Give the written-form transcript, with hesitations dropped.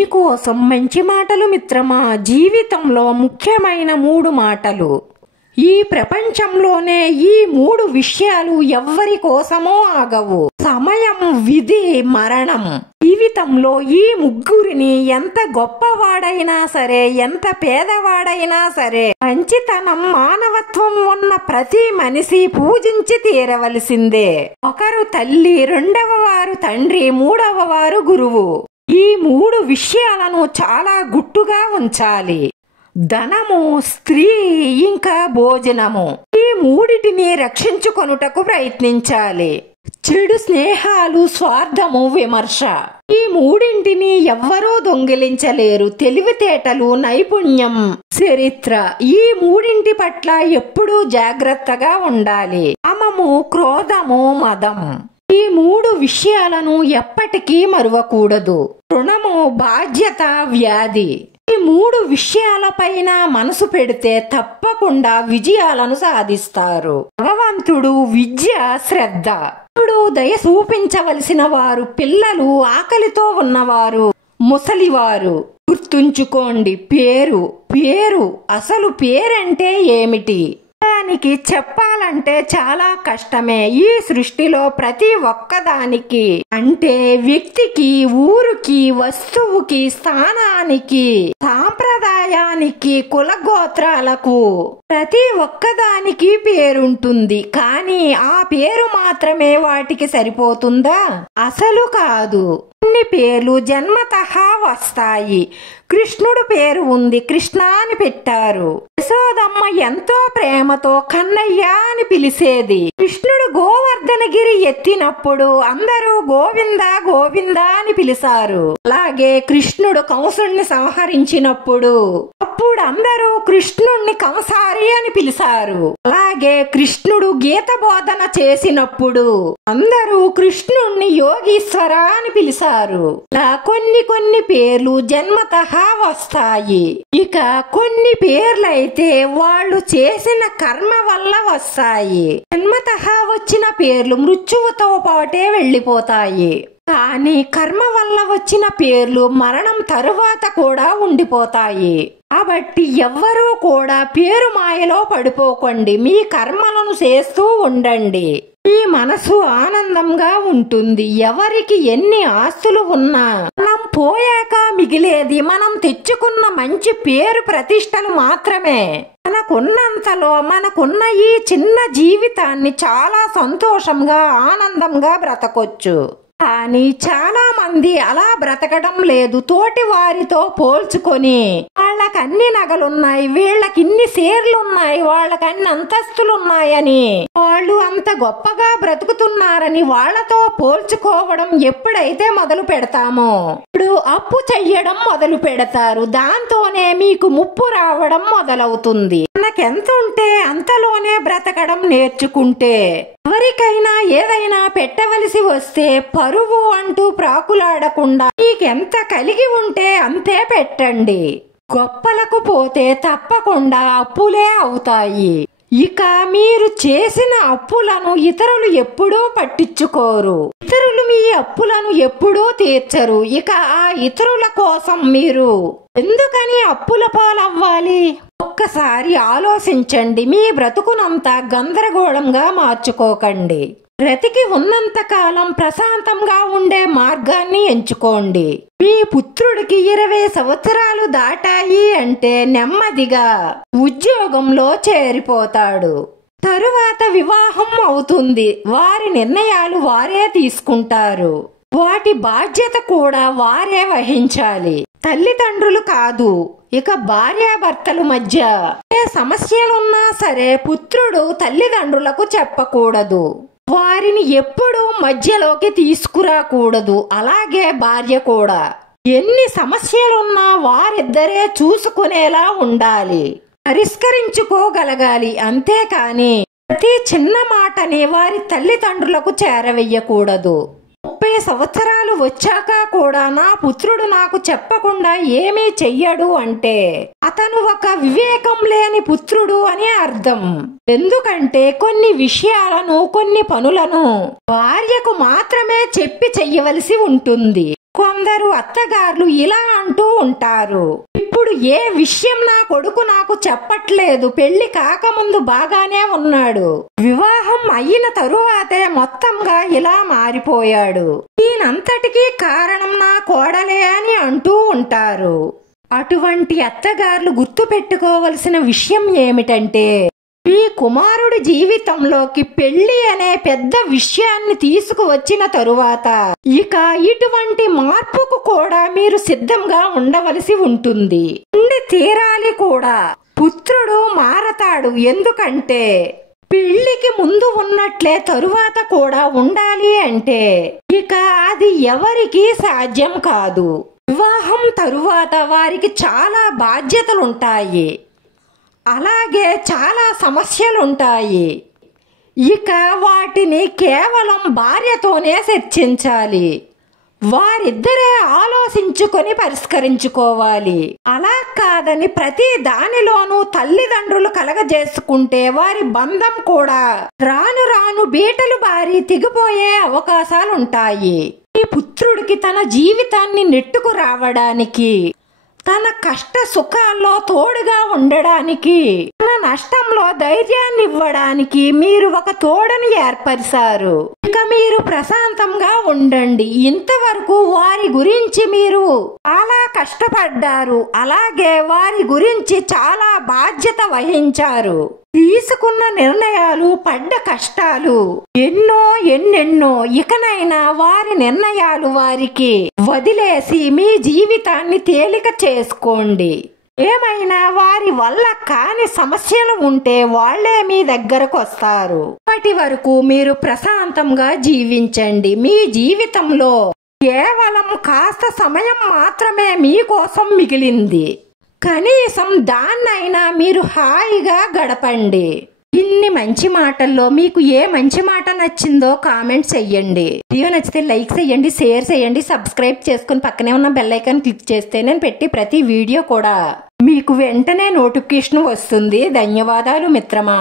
మీకోసం మంచి మాటలు మిత్రమా. జీవితంలో ముఖ్యమైన 3 మాటలు. ఈ ప్రపంచంలోనే ఈ 3 విషయాలు ఎవ్వరి కోసమో ఆగవు. సమయం, విధి, మరణం. జీవితంలో ఈ ముగ్గురిని ఎంత గొప్పవాడైనా సరే, ఎంత పేదవాడైనా సరే, మంచితనం, మానవత్వం ఉన్న ప్రతి మనిషి పూజించి తీరవలసిందే. ఒకరు తల్లి, రెండవ వారు తండ్రి, మూడవ వారు గురువు. ఈ 3 విషయాలను చాలా గుట్టుగా ఉంచాలి. ధనము, స్త్రీ, ఇంకా భోజనము. ఈ 3టిని రక్షించుకొనుటకు ప్రయత్నించాలి. చెడు స్నేహాలు, స్వార్థము, విమర్శ. ఈ 3టిని ఎవ్వరూ దొంగిలించలేరు. తెలివితేటలు, నైపుణ్యం, చరిత్ర. ఈ 3టి పట్ల ఎప్పుడూ జాగ్రత్తగా ఉండాలి. కామము, క్రోధము, మదం. ఈ 3 విషయాలను ఎప్పటికీ మరువకూడదు. రుణము, బాధ్యత, వ్యాధి. ఈ 3 విషయాలపైన మనసు పెడితే తప్పకుండా విజయాలను సాధిస్తారు. భగవంతుడు, విద్య, శ్రద్ధ. ఇప్పుడు దయ చూపించవలసిన వారు పిల్లలు, ఆకలితో ఉన్నవారు, ముసలివారు. గుర్తుంచుకోండి, పేరు అసలు పేరంటే ఏమిటి? దానికి చెప్పాలంటే చాలా కష్టమే. ఈ సృష్టిలో ప్రతి ఒక్కదానికి, అంటే వ్యక్తికి, ఊరికి, వస్తువుకి, స్థానానికి, సాంప్రదాయానికి, కులగోత్రాలకు ప్రతి ఒక్కదానికి పేరుంటుంది. కానీ ఆ పేరు మాత్రమే వాటికి సరిపోతుందా? అసలు కాదు. కొన్ని పేర్లు జన్మతహా వస్తాయి. కృష్ణుడు పేరు ఉంది, కృష్ణ అని పెట్టారు. యశోదమ్మ ఎంతో ప్రేమతో కన్నయ్య అని పిలిచేది. కృష్ణుడు గోవర్ధనగిరి ఎత్తినప్పుడు అందరూ గోవింద గోవింద అని పిలిచారు. అలాగే కృష్ణుడు కంసుణ్ణి సంహరించినప్పుడు అప్పుడు అందరూ కృష్ణుణ్ణి కంసారి అని పిలిచారు. అలాగే కృష్ణుడు గీత బోధన చేసినప్పుడు అందరూ కృష్ణుణ్ణి యోగీశ్వర అని పిలిచారు. ఇలా కొన్ని పేర్లు జన్మతహా వస్తాయి. ఇక కొన్ని పేర్లైతే వాళ్ళు చేసిన కర్మ వల్ల వస్తాయి. జన్మతహా వచ్చిన పేర్లు మృత్యువుతో పాటే వెళ్లిపోతాయి. కానీ కర్మ వల్ల వచ్చిన పేర్లు మరణం తరువాత కూడా ఉండిపోతాయి. కాబట్టి ఎవ్వరూ కూడా పేరు మాయలో పడిపోకండి. మీ కర్మలను చేస్తూ ఉండండి. మీ మనసు ఆనందంగా ఉంటుంది. ఎవరికి ఎన్ని ఆస్తులు ఉన్నా మనం పోయాక మిగిలేది మనం తెచ్చుకున్న మంచి పేరు, ప్రతిష్టలు మాత్రమే. మనకున్నంతలో మనకున్న ఈ చిన్న జీవితాన్ని చాలా సంతోషంగా, ఆనందంగా బ్రతకొచ్చు. కానీ చాలా మంది అలా బ్రతకడం లేదు. తోటి వారితో పోల్చుకొని వాళ్ళకన్ని నగలున్నాయి, వీళ్ళకిన్ని షేర్లున్నాయి, వాళ్ళకన్ని అంతస్తులున్నాయని, వాళ్ళు అంత గొప్పగా బ్రతుకుతున్నారని వాళ్ళతో పోల్చుకోవడం ఎప్పుడైతే మొదలు పెడతామో ఇప్పుడు అప్పు చెయ్యడం మొదలు పెడతారు. దాంతోనే మీకు ముప్పు రావడం మొదలవుతుంది. మనకెంత ఉంటే అంతలోనే బ్రతకడం నేర్చుకుంటే, ఎవరికైనా ఏదైనా పెట్టవలసి వస్తే పరువు అంటూ ప్రాకులాడకుండా మీకెంత కలిగి ఉంటే అంతే పెట్టండి. గొప్పలకు పోతే తప్పకుండా అప్పులే అవుతాయి. ఇక మీరు చేసిన అప్పులను ఇతరులు ఎప్పుడూ పట్టించుకోరు. ఇతరులు మీ అప్పులను ఎప్పుడూ తీర్చరు. ఇక ఆ ఇతరుల కోసం మీరు ఎందుకని అప్పుల పాలవ్వాలి? ఒక్కసారి ఆలోచించండి. మీ బ్రతుకునంతా గందరగోళంగా మార్చుకోకండి. బ్రతికి ఉన్నంత కాలం ప్రశాంతంగా ఉండే మార్గాన్ని ఎంచుకోండి. మీ పుత్రుడికి 20 సంవత్సరాలు దాటాయి అంటే నెమ్మదిగా ఉద్యోగంలో చేరిపోతాడు. తరువాత వివాహం అవుతుంది. వారి నిర్ణయాలు వారే తీసుకుంటారు. వాటి బాధ్యత కూడా వారే వహించాలి, తల్లిదండ్రులు కాదు. ఇక భార్యాభర్తల మధ్య ఏ సమస్యలున్నా సరే పుత్రుడు తల్లిదండ్రులకు చెప్పకూడదు. వారిని ఎప్పుడూ మధ్యలోకి తీసుకురాకూడదు. అలాగే భార్య కూడా. ఎన్ని సమస్యలున్నా వారిద్దరే చూసుకునేలా ఉండాలి, పరిష్కరించుకోగలగాలి. అంతేకాని ప్రతి చిన్న మాటని వారి తల్లిదండ్రులకు చేరవేయకూడదు. 30 సంవత్సరాలు వచ్చాక కూడా నా పుత్రుడు నాకు చెప్పకుండా ఏమీ చెయ్యడు అంటే అతను ఒక వివేకం లేని పుత్రుడు అని అర్థం. ఎందుకంటే కొన్ని విషయాలను, కొన్ని పనులను భార్యకు మాత్రమే చెప్పి చెయ్యవలసి ఉంటుంది. కొందరు అత్తగారులు ఇలా అంటూ ఉంటారు, ఇప్పుడు ఏ విషయం నా కొడుకు నాకు చెప్పట్లేదు, పెళ్లి కాకముందు బాగానే ఉన్నాడు, వివాహం అయిన తరువాతే మొత్తంగా ఇలా మారిపోయాడు, దీనంతటికీ కారణం నా కోడలే అని అంటూ ఉంటారు. అటువంటి అత్తగారులు గుర్తు పెట్టుకోవలసిన విషయం ఏమిటంటే, మీ కుమారుడి జీవితంలోకి పెళ్లి అనే పెద్ద విషయాన్ని తీసుకువచ్చిన తరువాత ఇక ఇటువంటి మార్పుకు కూడా మీరు సిద్ధంగా ఉండవలసి ఉంటుంది, ఉండి తీరాలి కూడా. పుత్రుడు మారతాడు, ఎందుకంటే పెళ్లికి ముందు ఉన్నట్లే తరువాత కూడా ఉండాలి అంటే ఇక అది ఎవరికీ సాధ్యం కాదు. వివాహం తరువాత వారికి చాలా బాధ్యతలుంటాయి, అలాగే చాలా సమస్యలుంటాయి. ఇక వాటిని కేవలం భార్యతోనే చర్చించాలి, వారిద్దరే ఆలోచించుకొని పరిష్కరించుకోవాలి. అలా కాదని ప్రతి దానిలోనూ తల్లిదండ్రులు కలగజేసుకుంటే వారి బంధం కూడా రాను రాను బీటలు బారి తెగిపోయే అవకాశాలుంటాయి. ఈ పుత్రుడికి తన జీవితాన్ని నెట్టుకు రావడానికి, తన కష్ట సుఖాల్లో తోడుగా ఉండడానికి, తన నష్టంలో ధైర్యాన్ని ఇవ్వడానికి మీరు ఒక తోడుని ఏర్పరిచారు. ఇక మీరు ప్రశాంతంగా ఉండండి. ఇంతవరకు వారి గురించి మీరు చాలా కష్టపడ్డారు, అలాగే వారి గురించి చాలా బాధ్యత వహించారు. తీసుకున్న నిర్ణయాలు, పడ్డ కష్టాలు ఎన్నెన్నో. ఇకనైనా వారి నిర్ణయాలు వారికి వదిలేసి మీ జీవితాన్ని తేలిక చేసుకోండి. ఏమైనా వారి వల్ల కాని సమస్యలు ఉంటే వాళ్లే మీ దగ్గరకు వస్తారు. అప్పటి వరకు మీరు ప్రశాంతంగా జీవించండి. మీ జీవితంలో కేవలం కాస్త సమయం మాత్రమే మీకోసం మిగిలింది, కనీసం దాన్నైనా మీరు హాయిగా గడపండి. ఇన్ని మంచి మాటల్లో మీకు ఏ మంచి మాట నచ్చిందో కామెంట్ చెయ్యండి. వీడియో నచ్చితే లైక్ చేయండి, షేర్ చేయండి, సబ్స్క్రైబ్ చేసుకుని పక్కనే ఉన్న బెల్ ఐకాన్ క్లిక్ చేస్తే నేను పెట్టి ప్రతి వీడియో కూడా మీకు వెంటనే నోటిఫికేషన్ వస్తుంది. ధన్యవాదాలు మిత్రమా.